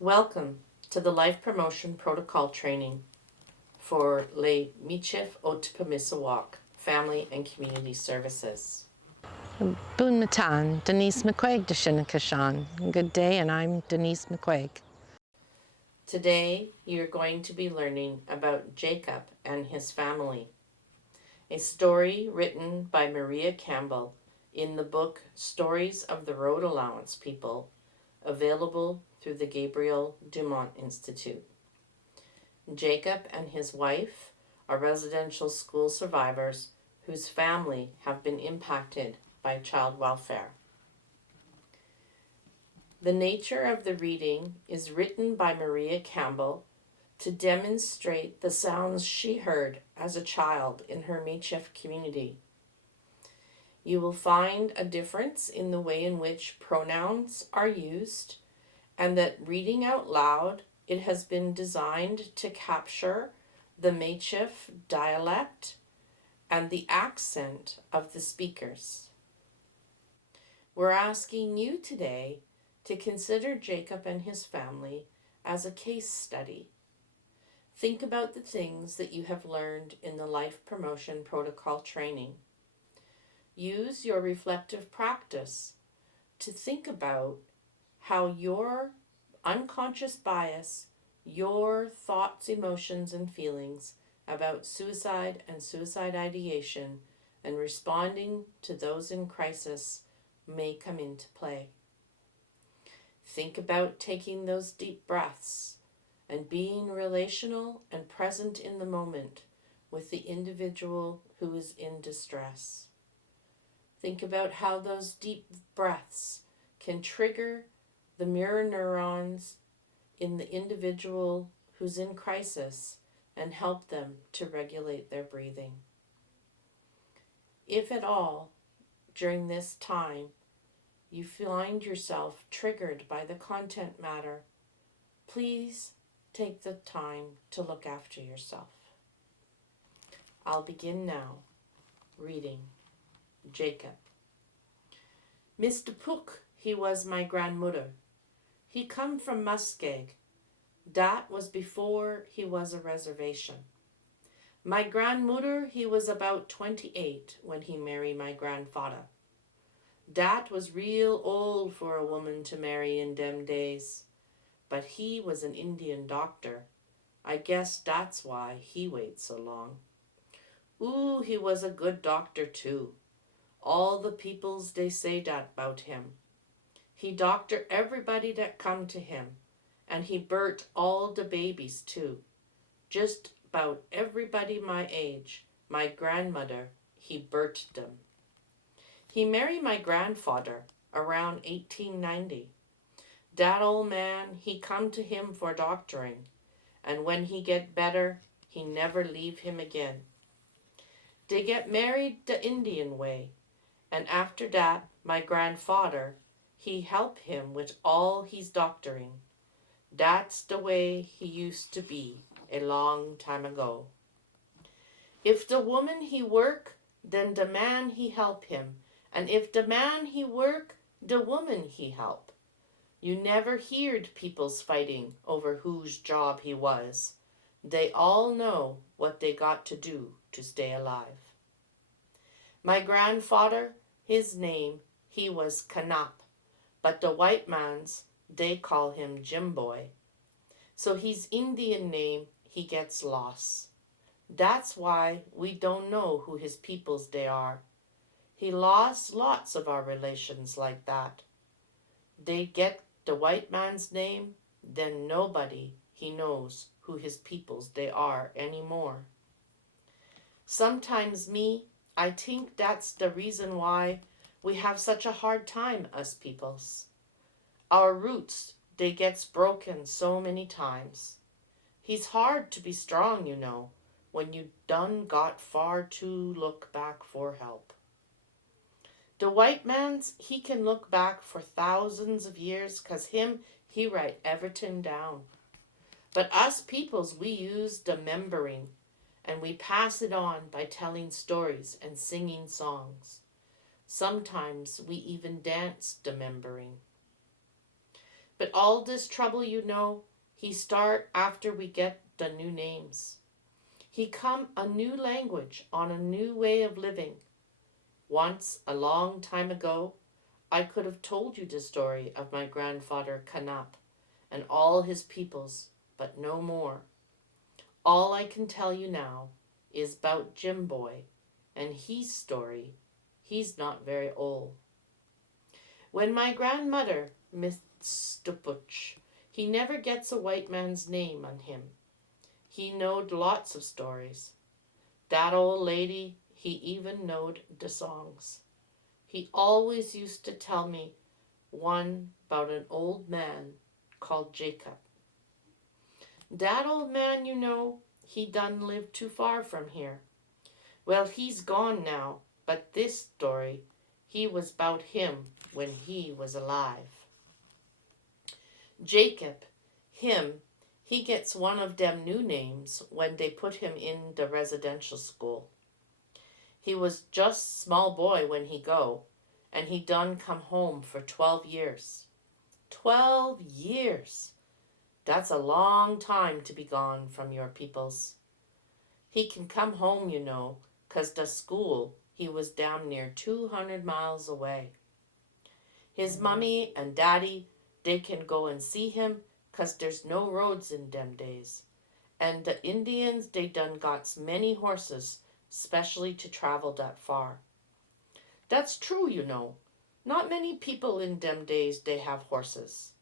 Welcome to the Life Promotion Protocol Training for Le Michif Otipamisawak Family and Community Services. Boon Matan, Denise McCuaig de Shinakashan. Good day, and I'm Denise McCuaig. Today you're going to be learning about Jacob and his family, a story written by Maria Campbell in the book Stories of the Road Allowance People, available through the Gabriel Dumont Institute. Jacob and his wife are residential school survivors whose family have been impacted by child welfare. The nature of the reading is written by Maria Campbell to demonstrate the sounds she heard as a child in her Michif community. You will find a difference in the way in which pronouns are used, and that reading out loud, it has been designed to capture the Michif dialect and the accent of the speakers. We're asking you today to consider Jacob and his family as a case study. Think about the things that you have learned in the Life Promotion Protocol training. Use your reflective practice to think about how your unconscious bias, your thoughts, emotions, and feelings about suicide and suicide ideation and responding to those in crisis may come into play. Think about taking those deep breaths and being relational and present in the moment with the individual who is in distress. Think about how those deep breaths can trigger the mirror neurons in the individual who's in crisis and help them to regulate their breathing. If at all, during this time, you find yourself triggered by the content matter, please take the time to look after yourself. I'll begin now reading Jacob. Mr. Pook, he was my grandmother. He come from McCuaig. Dat was before he was a reservation. My grandmother, he was about 28 when he married my grandfather. Dat was real old for a woman to marry in dem days. But he was an Indian doctor. I guess that's why he wait so long. Ooh, he was a good doctor too. All the peoples they say dat about him. He doctor everybody that come to him, and he birth all the babies too. Just about everybody my age, my grandmother, he birthed them. He married my grandfather around 1890. Dat old man, he come to him for doctoring, and when he get better, he never leave him again. They get married the Indian way, and after that, my grandfather, he help him with all his doctoring. That's the way he used to be a long time ago. If the woman he work, then the man he help him, and if the man he work, the woman he help. You never heard people's fighting over whose job he was. They all know what they got to do to stay alive. My grandfather, his name, he was Kanap, but the white man's, they call him Jim Boy. So his Indian name, he gets lost. That's why we don't know who his peoples they are. He lost lots of our relations like that. They get the white man's name, then nobody he knows who his peoples they are anymore. Sometimes I think that's the reason why we have such a hard time, us peoples. Our roots, they gets broken so many times. He's hard to be strong, you know, when you done got far to look back for help. The white man's, he can look back for thousands of years, 'cause he write everything down. But us peoples, we use the membering, and we pass it on by telling stories and singing songs. Sometimes we even dance the membering. But all this trouble, he start after we get the new names. He come a new language on a new way of living. Once, a long time ago, I could have told you the story of my grandfather Kanap and all his peoples, but no more. All I can tell you now is about Jim Boy and his story. He's not very old. When my grandmother, Miss Stupuch, he never gets a white man's name on him. He knowed lots of stories. That old lady, he even knowed the songs. He always used to tell me one about an old man called Jacob. That old man, he done lived too far from here. Well, he's gone now, but this story, he was about him when he was alive. Jacob, he gets one of them new names when they put him in the residential school. He was just small boy when he go, and he done come home for 12 years. 12 years! That's a long time to be gone from your peoples. He can come home, 'cause the school, he was damn near 200 miles away. His mummy and daddy, they can go and see him 'cause there's no roads in them days. And the Indians, they done got many horses, specially to travel that far. That's true, Not many people in them days, they have horses.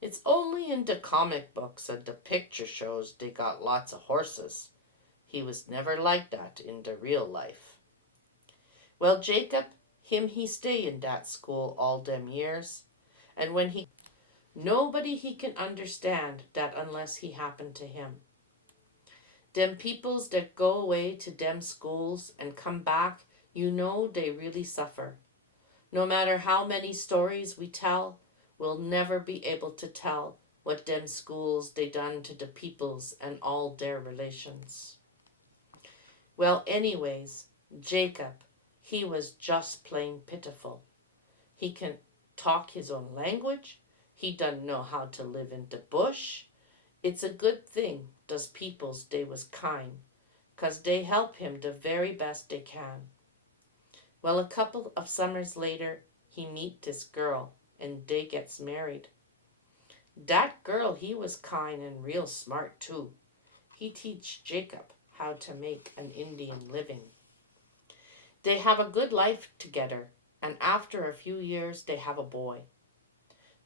It's only in the comic books and the picture shows they got lots of horses. He was never like that in the real life. Well, Jacob, he stay in that school all them years. And when nobody he can understand that unless he happened to him. Them peoples that go away to them schools and come back, they really suffer. No matter how many stories we tell, we'll never be able to tell what them schools they done to the peoples and all their relations. Well, anyways, Jacob, he was just plain pitiful. He can talk his own language. He doesn't know how to live in the bush. It's a good thing those peoples, they was kind, 'cause they help him the very best they can. Well, a couple of summers later, he meet this girl, and they gets married. That girl, he was kind and real smart too. He teach Jacob how to make an Indian living. They have a good life together, and after a few years, they have a boy.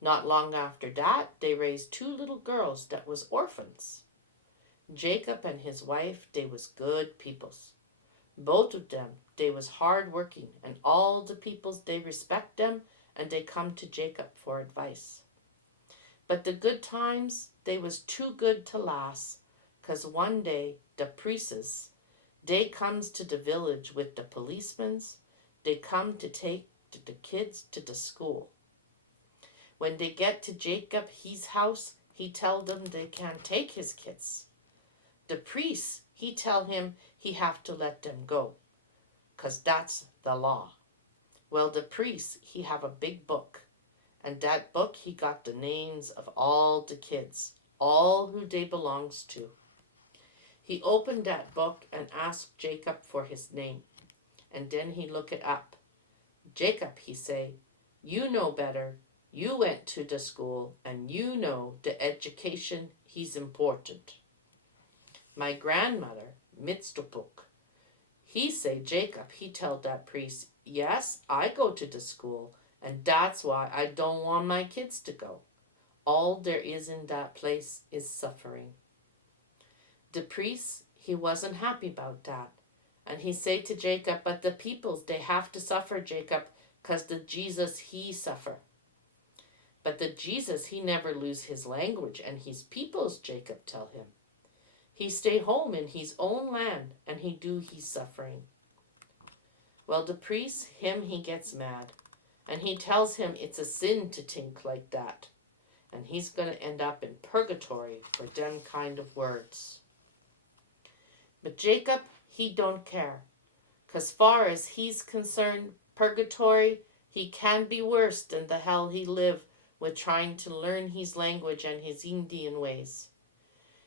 Not long after that, they raised 2 little girls that was orphans. Jacob and his wife, they was good peoples. Both of them, they was hard working, and all the peoples, they respect them, and they come to Jacob for advice. But the good times, they was too good to last, 'cause one day, the priests, they comes to the village with the policemen's. They come to take the kids to the school. When they get to Jacob, his house, he tell them they can't take his kids. The priest, he tell him he have to let them go, 'cause that's the law. Well, the priest, he have a big book, and that book, he got the names of all the kids, all who they belongs to. He opened that book and asked Jacob for his name, and then he look it up. Jacob, he say, you know better. You went to the school, and you know the education, he's important. My grandmother, Mitstupuk, he say, Jacob, he tell that priest, yes, I go to the school, and that's why I don't want my kids to go. All there is in that place is suffering. The priest, he wasn't happy about that, and he say to Jacob, but the peoples, they have to suffer, Jacob, 'cause the Jesus, he suffer. But the Jesus, he never lose his language and his peoples, Jacob tell him. He stay home in his own land, and he do his suffering. Well, the priest, he gets mad, and he tells him it's a sin to think like that, and he's going to end up in purgatory for them kind of words. But Jacob, he don't care, 'cause far as he's concerned, purgatory, he can be worse than the hell he lived with trying to learn his language and his Indian ways.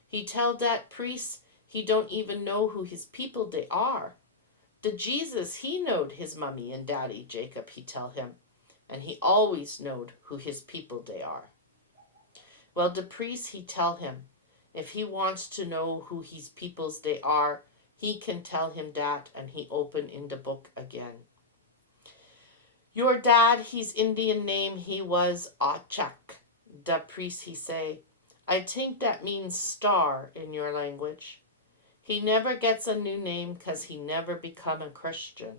He tell that priest he don't even know who his people they are. The Jesus, he knowed his mummy and daddy, Jacob, he tell him, and he always knowed who his people they are. Well, the priest, he tell him, if he wants to know who his peoples they are, he can tell him that, and he open in the book again. Your dad, his Indian name, he was Achak. The priest, he say, I think that means star in your language. He never gets a new name because he never become a Christian.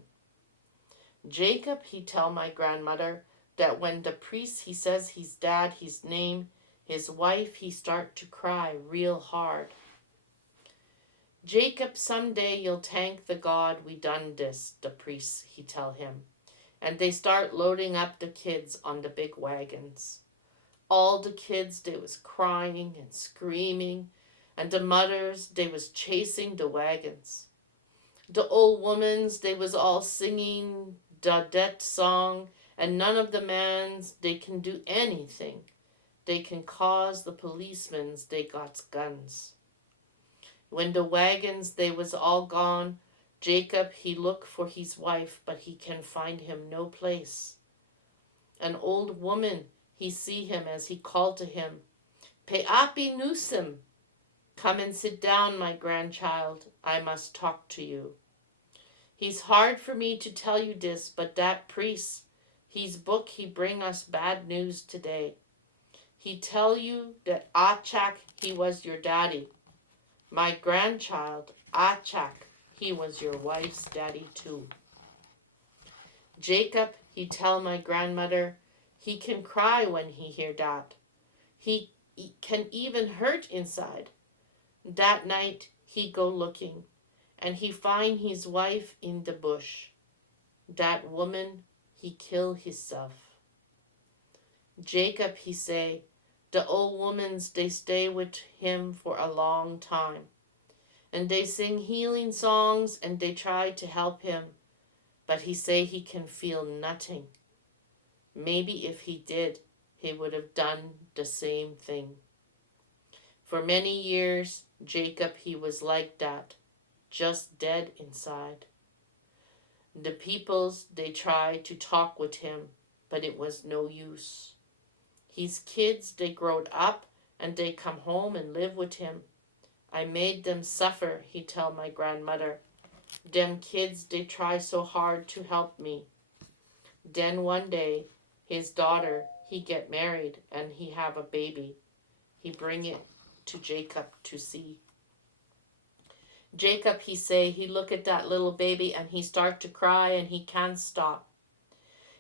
Jacob, he tell my grandmother that when the priest, he says his dad, his name, his wife, he start to cry real hard. Jacob, someday you'll thank the God we done this, the priest, he tell him. And they start loading up the kids on the big wagons. All the kids, they was crying and screaming, and the mothers, they was chasing the wagons. The old womans, they was all singing the death song, and none of the mans, they can do anything. They can cause the policemen's, they got guns. When the wagons, they was all gone, Jacob, he look for his wife, but he can find him no place. An old woman, he see him as he called to him, Pe'api Newsom, come and sit down, my grandchild, I must talk to you. He's hard for me to tell you this, but that priest, his book, he bring us bad news today. He tell you that Achak, he was your daddy. My grandchild, Achak, he was your wife's daddy too. Jacob, he tell my grandmother, he can cry when he hear that. He can even hurt inside. That night, he go looking, and he find his wife in the bush. That woman, he kill himself. Jacob, he say, the old womans, they stay with him for a long time. And they sing healing songs and they try to help him. But he say he can feel nothing. Maybe if he did, he would have done the same thing. For many years, Jacob, he was like that, just dead inside. The peoples, they tried to talk with him, but it was no use. His kids, they growed up and they come home and live with him. I made them suffer, he tell my grandmother. Them kids, they try so hard to help me. Then one day, his daughter, he get married and he have a baby. He bring it to Jacob to see. Jacob, he say, he look at that little baby and he start to cry and he can't stop.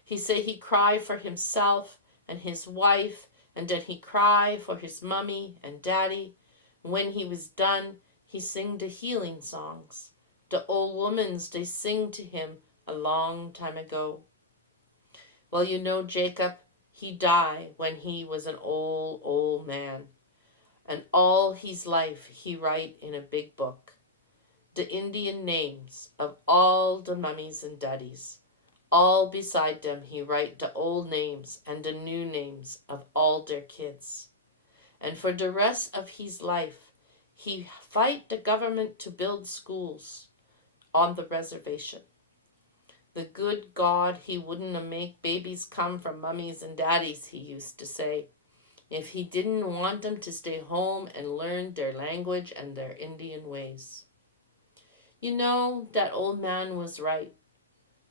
He say he cry for himself and his wife, and then he cry for his mummy and daddy. When he was done, he sing the healing songs. The old womans, they sing to him a long time ago. Well, you know, Jacob, he died when he was an old man. And all his life he write in a big book the Indian names of all the mummies and daddies. All beside them he write the old names and the new names of all their kids. And for the rest of his life, he fight the government to build schools on the reservation. The good God, he wouldn't make babies come from mummies and daddies, he used to say, if he didn't want them to stay home and learn their language and their Indian ways. You know, that old man was right.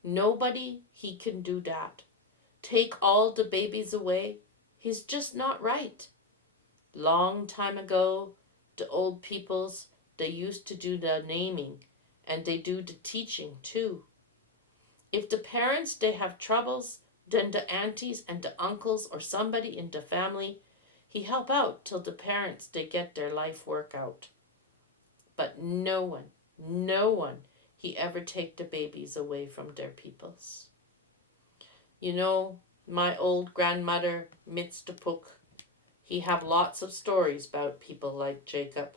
Nobody, he can do that. Take all the babies away, he's just not right. Long time ago, the old peoples, they used to do the naming and they do the teaching too. If the parents, they have troubles, then the aunties and the uncles or somebody in the family, he help out till the parents, they get their life work out. But no one, he ever take the babies away from their peoples. You know, my old grandmother, Mitstapuk, he have lots of stories about people like Jacob.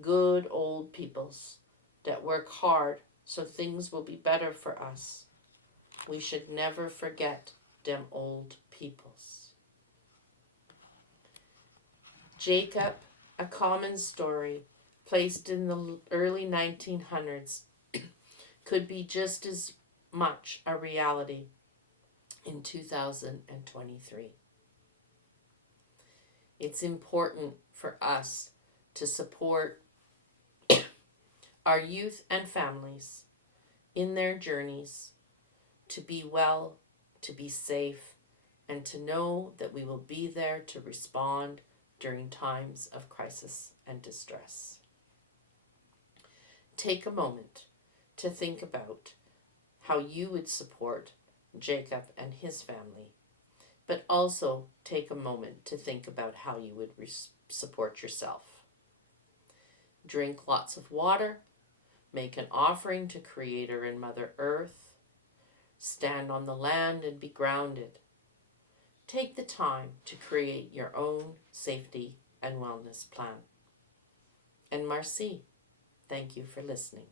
Good old peoples that work hard so things will be better for us. We should never forget them old peoples. Jacob, a common story placed in the early 1900s, could be just as much a reality in 2023. It's important for us to support our youth and families in their journeys to be well, to be safe, and to know that we will be there to respond during times of crisis and distress. Take a moment to think about how you would support Jacob and his family, but also take a moment to think about how you would support yourself. Drink lots of water, make an offering to Creator and Mother Earth, stand on the land and be grounded. Take the time to create your own safety and wellness plan. And Marcy, thank you for listening.